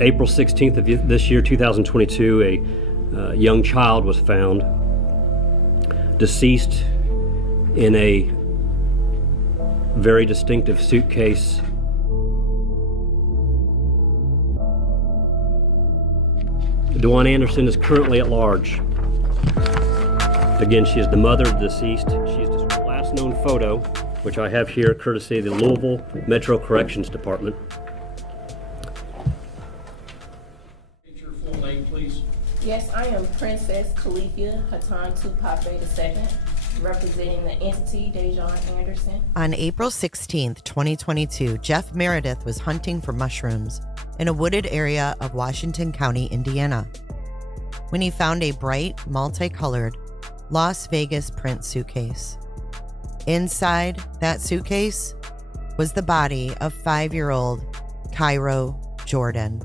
April 16th of this year, 2022, a young child was found deceased in a very distinctive suitcase. DeJuan Anderson is currently at large. Again, she is the mother of the deceased. She's the last known photo, which I have here courtesy of the Louisville Metro Corrections Department. Your full name, please. Yes, I am Princess Califia Hatan Tupape II, representing the entity DeJuan Anderson. On April 16th, 2022, Jeff Meredith was hunting for mushrooms in a wooded area of Washington County, Indiana, when he found a bright, multicolored Las Vegas print suitcase. Inside that suitcase was the body of 5-year-old Cairo Jordan.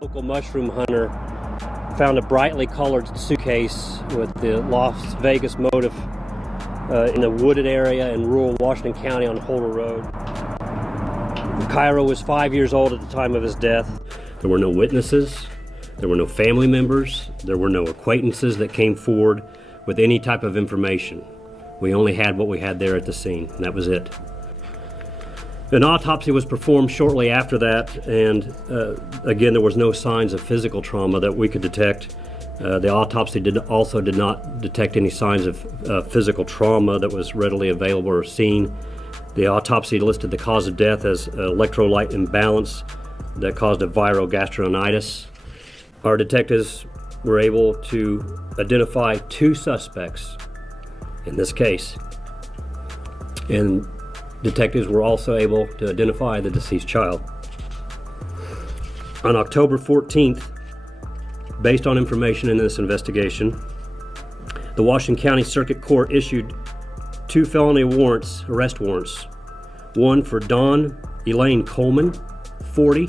Local mushroom hunter found a brightly colored suitcase with the Las Vegas motif in a wooded area in rural Washington County on Holder Road. Cairo was 5 years old at the time of his death. There were no witnesses, there were no family members, there were no acquaintances that came forward with any type of information. We only had what we had there at the scene, and that was it. An autopsy was performed shortly after that, and again, there was no signs of physical trauma that we could detect. The autopsy did not detect any signs of physical trauma that was readily available or seen. The autopsy listed the cause of death as electrolyte imbalance that caused a viral gastroenteritis. Our detectives were able to identify 2 suspects in this case, and detectives were also able to identify the deceased child. On October 14th, based on information in this investigation, the Washington County Circuit Court issued 2 felony arrest warrants. One for Dawn Elaine Coleman, 40,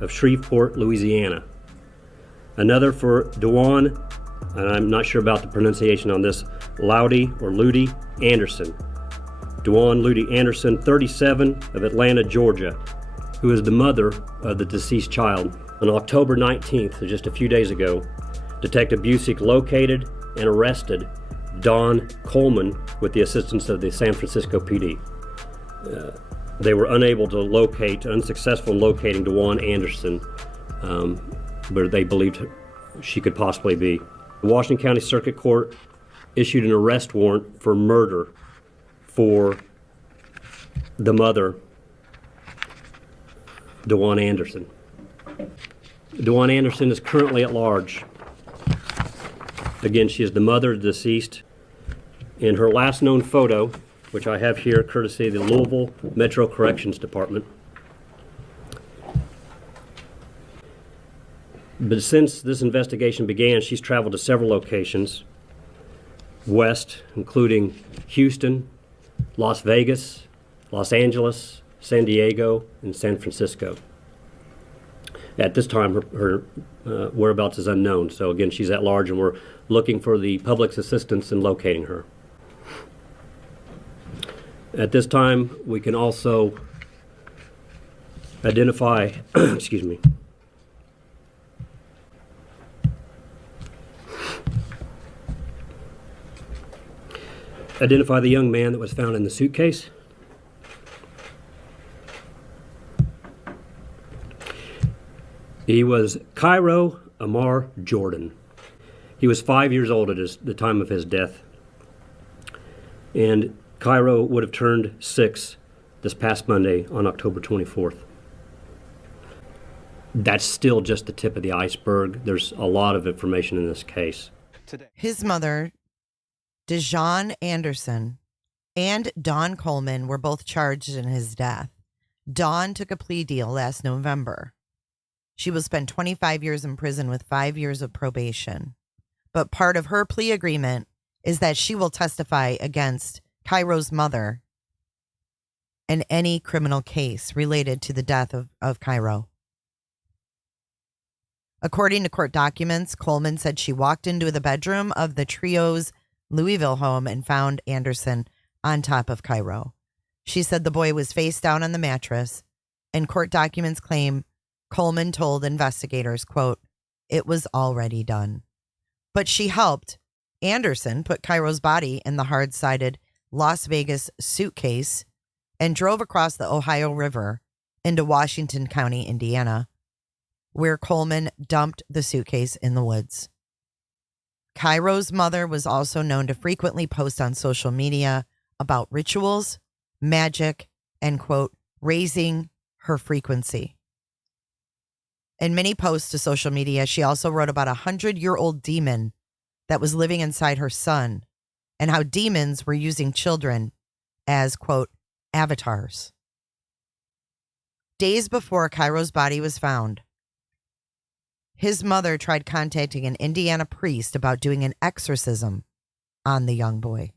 of Shreveport, Louisiana. Another for DeJuan, and I'm not sure about the pronunciation on this, Ludi Anderson. DeJuan Ludi Anderson, 37, of Atlanta, Georgia, who is the mother of the deceased child. On October 19th, so just a few days ago, Detective Busick located and arrested Dawn Coleman with the assistance of the San Francisco PD. They were unsuccessful in locating DeJuan Anderson, where they believed she could possibly be. The Washington County Circuit Court issued an arrest warrant for murder for the mother, DeJuan Anderson. DeJuan Anderson is currently at large. Again, she is the mother of the deceased. In her last known photo, which I have here courtesy of the Louisville Metro Corrections Department. But since this investigation began, she's traveled to several locations west, including Houston, Las Vegas, Los Angeles, San Diego, and San Francisco. At this time, her whereabouts is unknown. So again, she's at large, and we're looking for the public's assistance in locating her. At this time, we can also identify, excuse me, identify the young man that was found in the suitcase. He was Cairo Amar Jordan. He was 5 years old at the time of his death. And Cairo would have turned 6 this past Monday on October 24th. That's still just the tip of the iceberg. There's a lot of information in this case. His mother, DeJuan Anderson, and Dawn Coleman were both charged in his death. Dawn took a plea deal last November. She will spend 25 years in prison with 5 years of probation. But part of her plea agreement is that she will testify against Cairo's mother in any criminal case related to the death of Cairo. According to court documents, Coleman said she walked into the bedroom of the trio's Louisville home and found Anderson on top of Cairo. She said the boy was face down on the mattress, and court documents claim Coleman told investigators, quote, "It was already done." But she helped Anderson put Cairo's body in the hard-sided Las Vegas suitcase and drove across the Ohio River into Washington County, Indiana, where Coleman dumped the suitcase in the woods. Cairo's mother was also known to frequently post on social media about rituals, magic, and, quote, raising her frequency. In many posts to social media, she also wrote about a 100-year-old demon that was living inside her son and how demons were using children as, quote, avatars. Days before Cairo's body was found, his mother tried contacting an Indiana priest about doing an exorcism on the young boy.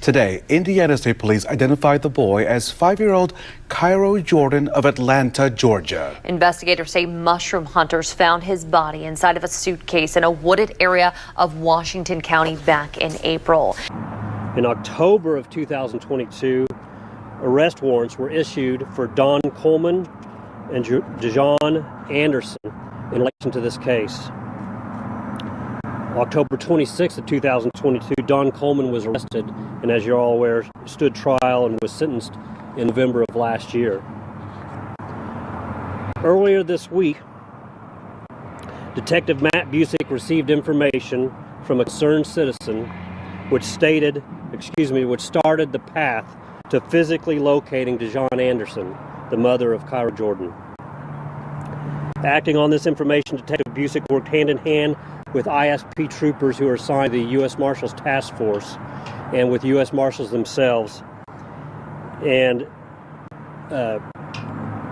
Today, Indiana State Police identified the boy as 5-year-old Cairo Jordan of Atlanta, Georgia. Investigators say mushroom hunters found his body inside of a suitcase in a wooded area of Washington County back in April. In October of 2022, arrest warrants were issued for Don Coleman and Dejon Anderson in relation to this case. October 26th of 2022, Don Coleman was arrested and, as you're all aware, stood trial and was sentenced in November of last year. Earlier this week, Detective Matt Busick received information from a concerned citizen which started the path to physically locating Dejon Anderson, the mother of Cairo Jordan. Acting on this information, Detective Busick worked hand in hand with ISP troopers who are assigned to the U.S. Marshals Task Force and with U.S. Marshals themselves. And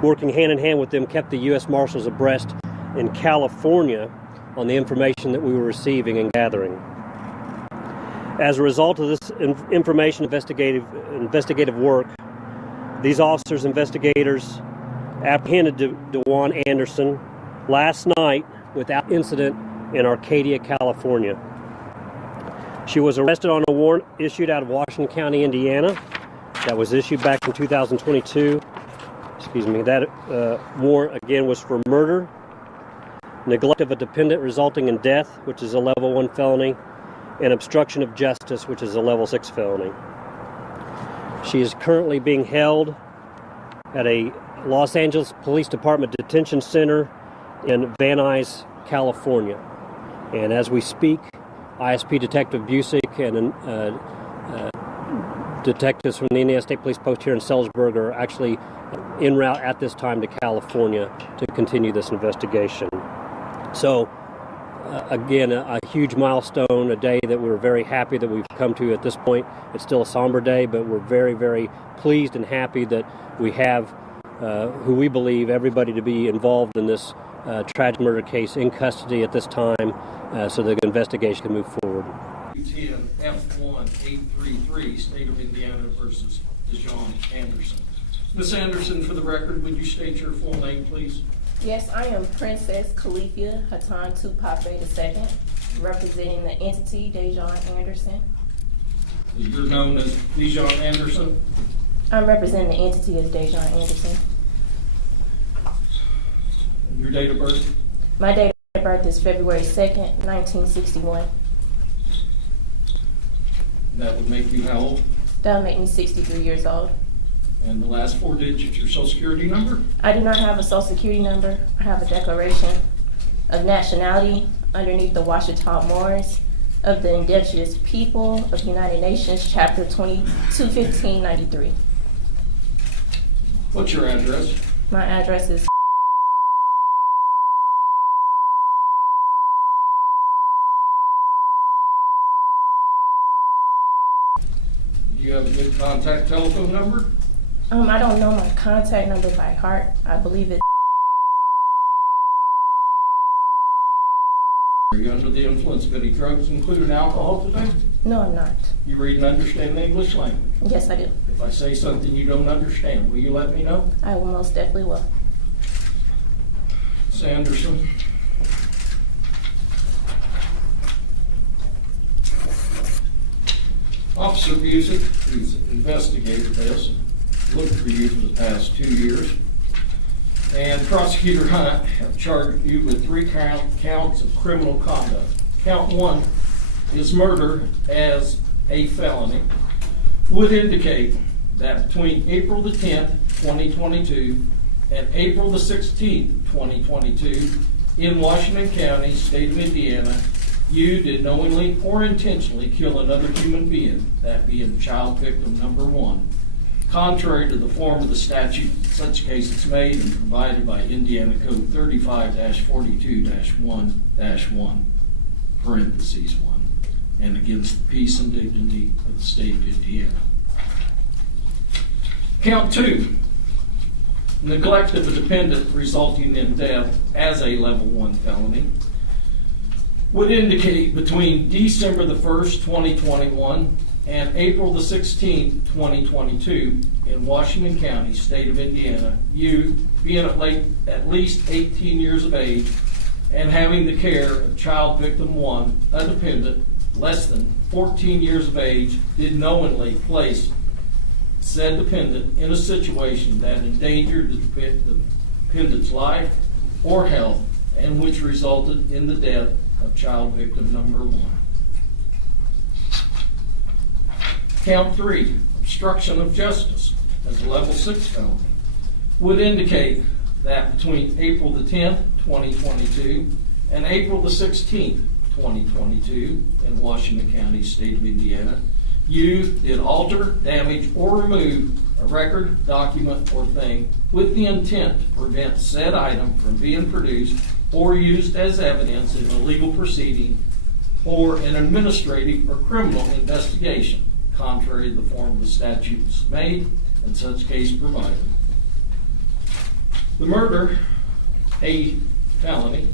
working hand in hand with them kept the U.S. Marshals abreast in California on the information that we were receiving and gathering. As a result of this information investigative work, these officers, investigators, apprehended Dejon Anderson last night without incident in Arcadia, California. She was arrested on a warrant issued out of Washington County, Indiana, that was issued back in 2022. That warrant again was for murder, neglect of a dependent resulting in death, which is a level 1 felony, and obstruction of justice, which is a level 6 felony. She is currently being held at a Los Angeles Police Department detention center in Van Nuys, California. And as we speak, ISP Detective Busick and detectives from the Indiana State Police Post here in Sellersburg are actually en route at this time to California to continue this investigation. So, again, a huge milestone, a day that we're very happy that we've come to at this point. It's still a somber day, but we're very, very pleased and happy that we have who we believe everybody to be involved in this tragic murder case in custody at this time so the investigation can move forward. UTM F1833, State of Indiana versus Dejon Anderson. Ms. Anderson, for the record, would you state your full name, please? Yes, I am Princess Califia Hatan Tupac II, representing the entity Dejon Anderson. You're known as Dejon Anderson? I'm representing the entity as Dejon Anderson. Your date of birth? My date of birth is February 2nd, 1961. That would make you how old? That would make me 63 years old. And the last 4 digits, your social security number? I do not have a social security number. I have a declaration of nationality underneath the Washita Moors of the Indigenous People of the United Nations, Chapter 21593. What's your address? My address is Do you have a good contact telephone number? I don't know my contact number by heart. I believe it. Are you under the influence of any drugs, including alcohol today? No, I'm not. You read and understand the English language? Yes, I do. If I say something you don't understand, will you let me know? I will most definitely will. Ms. Anderson. Officer Busick, who's investigated this, and looked for you for the past 2 years, and Prosecutor Hunt have charged you with 3 counts of criminal conduct. Count 1 is murder as a felony, would indicate that between April the 10th, 2022 and April the 16th, 2022 in Washington County, state of Indiana, you did knowingly or intentionally kill another human being, that being child victim number 1, contrary to the form of the statute in such cases made and provided by Indiana Code 35-42-1-1, parentheses 1, and against the peace and dignity of the state of Indiana. Count 2, neglect of a dependent resulting in death as a level 1 felony, would indicate between December the 1st, 2021 and April the 16th, 2022 in Washington County, state of Indiana, you being at least 18 years of age and having the care of child victim 1, a dependent, less than 14 years of age, did knowingly place said dependent in a situation that endangered the dependent's life or health and which resulted in the death of child victim number 1. Count 3, obstruction of justice as a level 6 felony, would indicate that between April the 10th, 2022 and April the 16th, 2022 in Washington County, state of Indiana, you did alter, damage, or remove a record, document, or thing with the intent to prevent said item from being produced or used as evidence in a legal proceeding or an administrative or criminal investigation, contrary to the form of the statutes made and such case provided. The murder, a felony,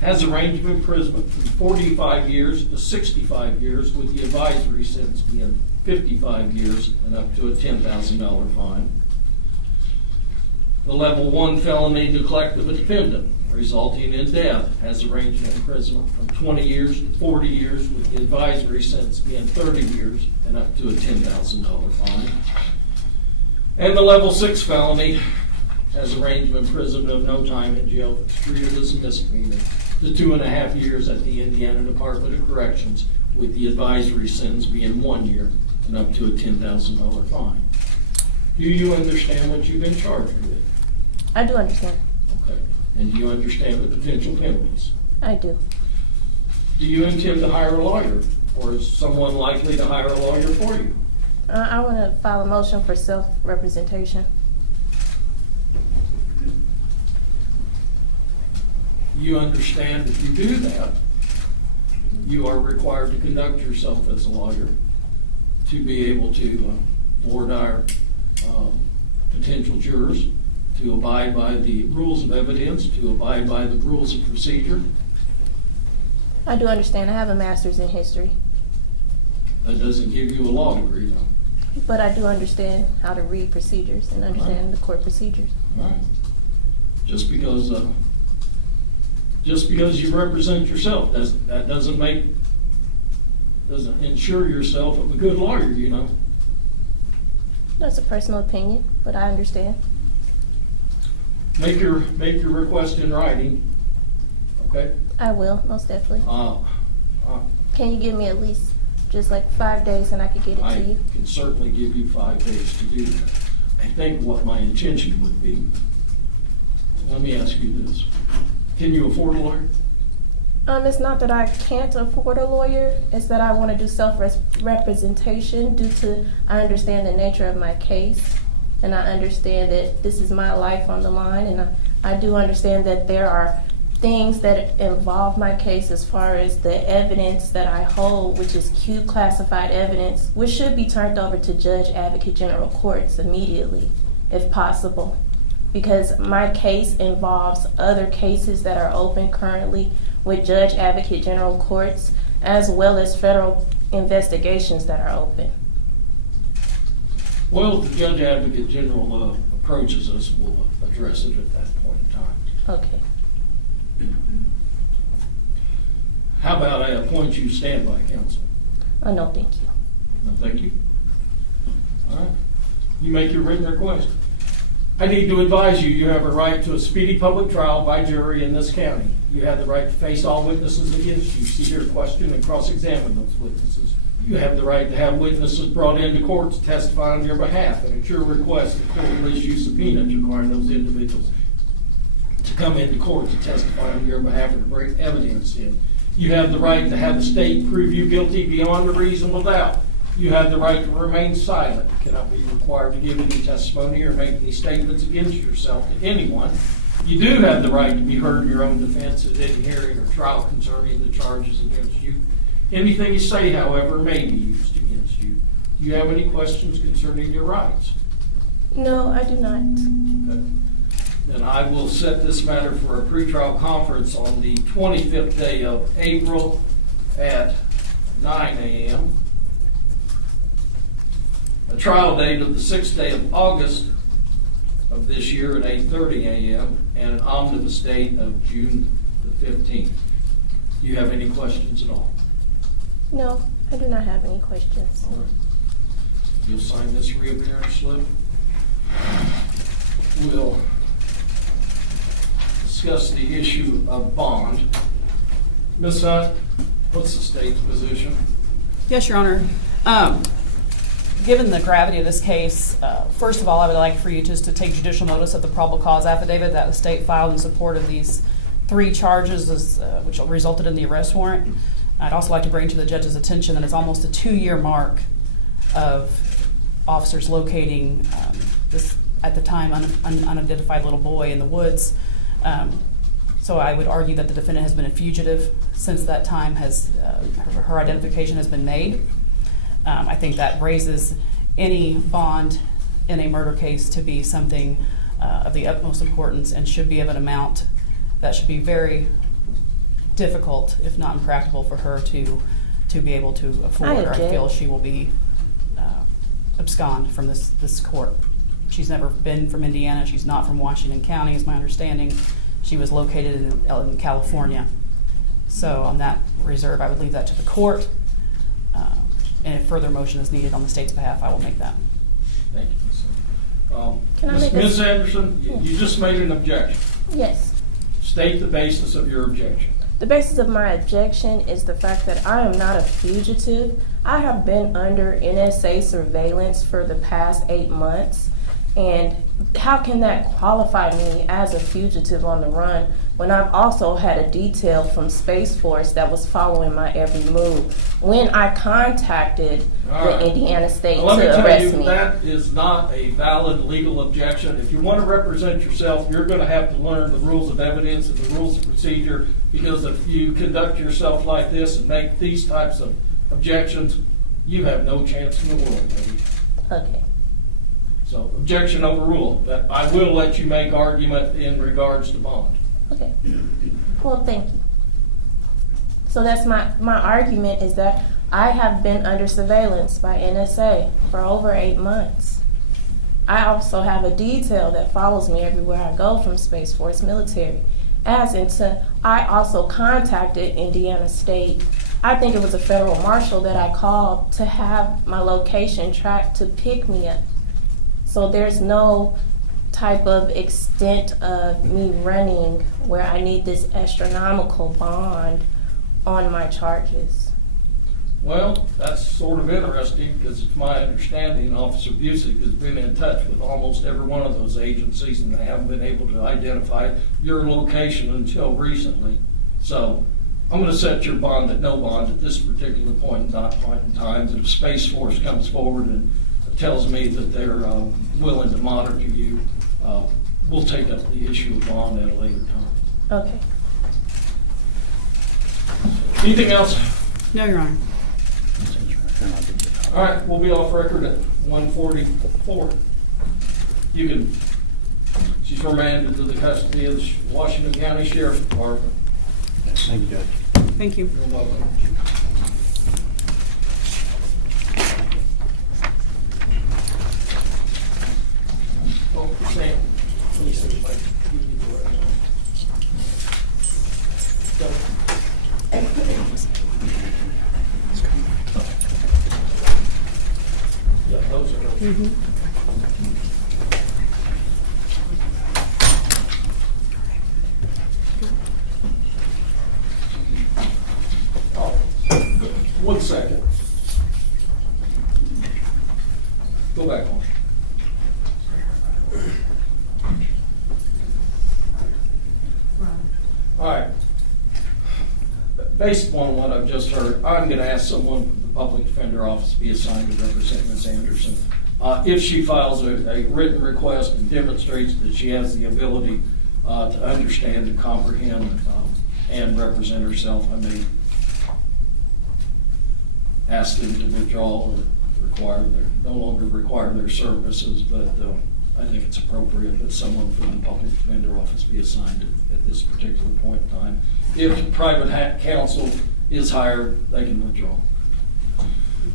has a range of imprisonment from 45 years to 65 years, with the advisory sentence being 55 years and up to a $10,000 fine. The level 1 felony, neglect of a dependent resulting in death, has a range of imprisonment from 20 years to 40 years, with the advisory sentence being 30 years and up to a $10,000 fine. And the level 6 felony has a range of imprisonment of no time in jail if it's treated as a misdemeanor to 2.5 years at the Indiana Department of Corrections, with the advisory sentence being 1 year and up to a $10,000 fine. Do you understand what you've been charged with? I do understand. Okay. And do you understand the potential penalties? I do. Do you intend to hire a lawyer, or is someone likely to hire a lawyer for you? I want to file a motion for self-representation. You understand if you do that, you are required to conduct yourself as a lawyer to be able to board our potential jurors, to abide by the rules of evidence, to abide by the rules of procedure. I do understand. I have a master's in history. That doesn't give you a law degree, though. But I do understand how to read procedures and understand the court procedures. All right. Just because you represent yourself, doesn't ensure yourself of a good lawyer, you know. That's a personal opinion, but I understand. Make your request in writing, okay? I will, most definitely. Uh, Can you give me at least just like 5 days and I could get it I to you? can certainly give you 5 days to do that. I think what my intention would be, let me ask you this. Can you afford a lawyer? It's not that I can't afford a lawyer, it's that I want to do self-representation due to, I understand the nature of my case, and I understand that this is my life on the line, and I do understand that there are things that involve my case as far as the evidence that I hold, which is Q classified evidence, which should be turned over to Judge Advocate General Courts immediately, if possible. Because my case involves other cases that are open currently with Judge Advocate General Courts, as well as federal investigations that are open. Well, if the Judge Advocate General approaches us, we'll address it at that point in time. Okay. How about I appoint you standby counsel? Oh, no, thank you. No, thank you. All right. You make your written request. I need to advise you, you have a right to a speedy public trial by jury in this county. You have the right to face all witnesses against you, see their question, and cross-examine those witnesses. You have the right to have witnesses brought into court to testify on your behalf, and at your request, the court will issue subpoenas requiring those individuals to come into court to testify on your behalf and to bring evidence in. You have the right to have the state prove you guilty beyond a reasonable doubt. You have the right to remain silent. You cannot be required to give any testimony or make any statements against yourself to anyone. You do have the right to be heard in your own defense at any hearing or trial concerning the charges against you. Anything you say, however, may be used against you. Do you have any questions concerning your rights? No, I do not. Okay. Then I will set this matter for a pretrial conference on the 25th day of April at 9 a.m. A trial date of the 6th day of August of this year at 8:30 a.m. and an omnibus date of June the 15th. Do you have any questions at all? No, I do not have any questions. All right. You'll sign this reappearance slip. We'll discuss the issue of bond. Ms. Hunt, what's the state's position? Yes, Your Honor. Given the gravity of this case, first of all, I would like for you just to take judicial notice of the probable cause affidavit that the state filed in support of these 3 charges, which resulted in the arrest warrant. I'd also like to bring to the judge's attention that it's almost a 2-year mark of officers locating this, at the time, unidentified little boy in the woods. So I would argue that the defendant has been a fugitive since that time. Her identification has been made. I think that raises any bond in a murder case to be something of the utmost importance and should be of an amount that should be very difficult, if not impractical, for her to be able to afford. Or I feel she will be abscond from this court. She's never been from Indiana. She's not from Washington County, is my understanding. She was located in California. So on that reserve, I would leave that to the court. And if further motion is needed on the state's behalf, I will make that. Thank you, Can I make Ms. Anderson, you just made an objection. Yes. State the basis of your objection. The basis of my objection is the fact that I am not a fugitive. I have been under NSA surveillance for the past 8 months. And how can that qualify me as a fugitive on the run when I've also had a detail from Space Force that was following my every move when I contacted the Indiana State to arrest me? Let me tell you, that is not a valid legal objection. If you want to represent yourself, you're going to have to learn the rules of evidence and the rules of procedure, because if you conduct yourself like this and make these types of objections, you have no chance in the world, lady. Okay. So objection overruled, but I will let you make argument in regards to bond. Okay. Well, thank you. So that's my argument is that I have been under surveillance by NSA for over 8 months. I also have a detail that follows me everywhere I go from Space Force military. I also contacted Indiana State. I think it was a federal marshal that I called to have my location tracked to pick me up. So there's no type of extent of me running where I need this astronomical bond on my charges. Well, that's sort of interesting, because it's my understanding Officer Busick has been in touch with almost every one of those agencies, and they haven't been able to identify your location until recently. So I'm going to set your bond at no bond at this particular point in time. If Space Force comes forward and tells me that they're willing to monitor you, we'll take up the issue of bond at a later time. Okay. Anything else? No, Your Honor. All right, we'll be off record at 1:44. She's remanded to the custody of the Washington County Sheriff's Department. Thank you, Judge. Thank you. You're welcome. Oh, Sam, let me see if I can give you the right one. Oh, 1 second. Go back on. All right. Based upon what I've just heard, I'm going to ask someone from the Public Defender Office to be assigned to represent Ms. Anderson. If she files a written request and demonstrates that she has the ability to understand and comprehend and represent herself, I may ask them to withdraw or no longer require their services, but I think it's appropriate that someone from the Public Defender Office be assigned at this particular point in time. If private counsel is hired, they can withdraw.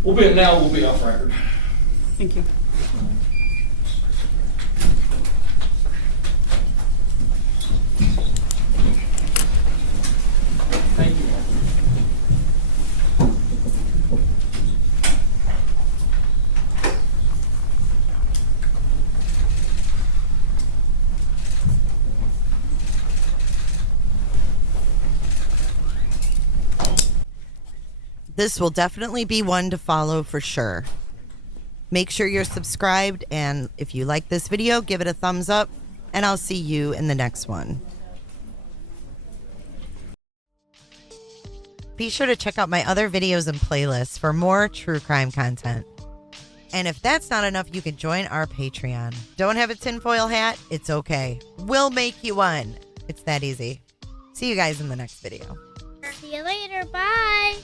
We'll be off record. Thank you. Thank you. This will definitely be one to follow for sure. Make sure you're subscribed, and if you like this video, give it a thumbs up, and I'll see you in the next one. Be sure to check out my other videos and playlists for more true crime content. And if that's not enough, you can join our Patreon. Don't have a tinfoil hat? It's okay. We'll make you one. It's that easy. See you guys in the next video. See you later. Bye.